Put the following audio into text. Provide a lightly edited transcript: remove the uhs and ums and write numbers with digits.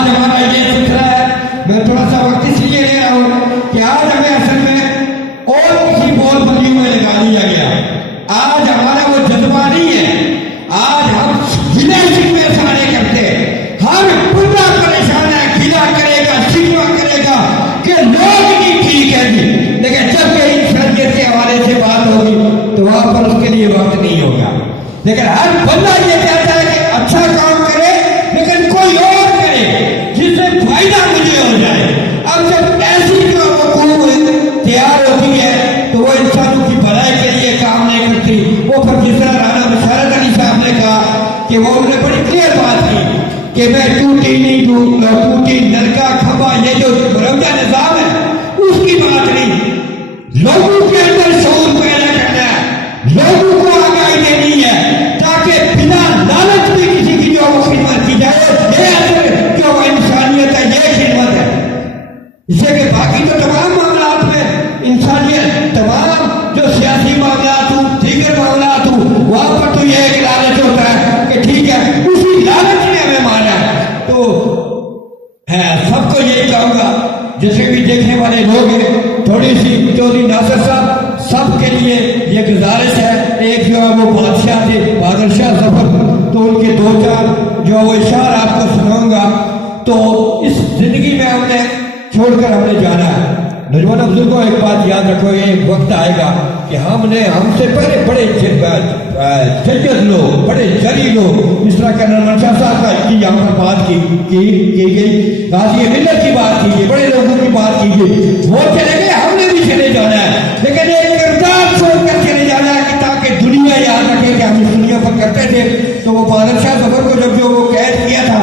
آج ہمارا یہ سلسلہ ہے، میں تھوڑا سا وقت اس لیے لے رہا ہوں کہ آج ہمیں اصل میں اور کسی بول بندی میں لگا دیا گیا. آج ہمارا وہ جذبہ نہیں ہے. آج ہم گلے شکوے سارے کرتے ہیں. ہر بندہ پریشان ہے، گلا کرے گا، شکوہ کرے گا کہ لوگ نہیں ٹھیک ہے جی، لیکن جب کہ انسانیت کے حوالے سے بات ہوگی تو وہاں پر اس کے لیے وقت نہیں ہوگا. لیکن ہر بندہ یہ چاہتا ہے کہ اچھا کام کرے لیکن کوئی اور کرے جس سے فائدہ مجھے ہو جائے. اب جب ایسی حکومت تیار ہوتی ہے تو وہ انسانوں کی بھلائی کے لیے کام نہیں کرتی. وہ پھر جس طرح رانا بشارت علی صاحب نے کہا کہ وہ انہوں نے بڑی کلیئر بات کی کہ میں ٹوٹی نہیں ٹوٹی نلکا کھپا، یہ جو روزہ نظام ہے اس کی بات نہیں. لوگوں کے اندر شعور پیدا کرنا ہے، لوگوں کو آگاہی دینی ہے تاکہ بنا لالچ بھی کسی کی جو وہ خدمت کی جائے. یہ اصل جو انسانیت ہے، یہ خدمت ہے. اس سے کہ باقی تو تمام معاملات میں انسانیت، تمام جو سیاسی معاملات ہوں، دیگر معاملات ہوں، وہاں پر تو یہ ایک لالچ ہوتا ہے کہ ٹھیک ہے اسی لالچ نے ہمیں مانا. تو سب کو یہی کہوں گا، جیسے بھی دیکھنے والے لوگ ہیں، تھوڑی سی چودھری ناصر صاحب سب کے لیے یہ گزارش ہے. ایک جو ہے وہ بادشاہ تھے، بہادر شاہ ظفر، تو ان کے دو چار جو وہ اشعار آپ کو سناؤں گا. تو اس زندگی میں ہم نے چھوڑ کر ہم نے جانا ہے. نوجوان افضل کو ایک بات یاد رکھو، ایک وقت آئے گا کہ ہم سے پہلے بڑے سید لوگ، بڑے جری لوگ، اس طرح کرنل منشا صاحب کی یہاں پر بات کی گئی، غازی ملت کی بات کی گئی، بڑے لوگوں کی بات کی گئی. وہ چلے گئے، ہم نے بھی چلے جانا ہے، لیکن ایک کردار چھوڑ کر چلے جانا ہے کہ تاکہ دنیا یاد رکھے کہ ہم اس دنیا پر کرتے تھے. تو وہ بہادر شاہ ظفر کو جب جو وہ قید کیا تھا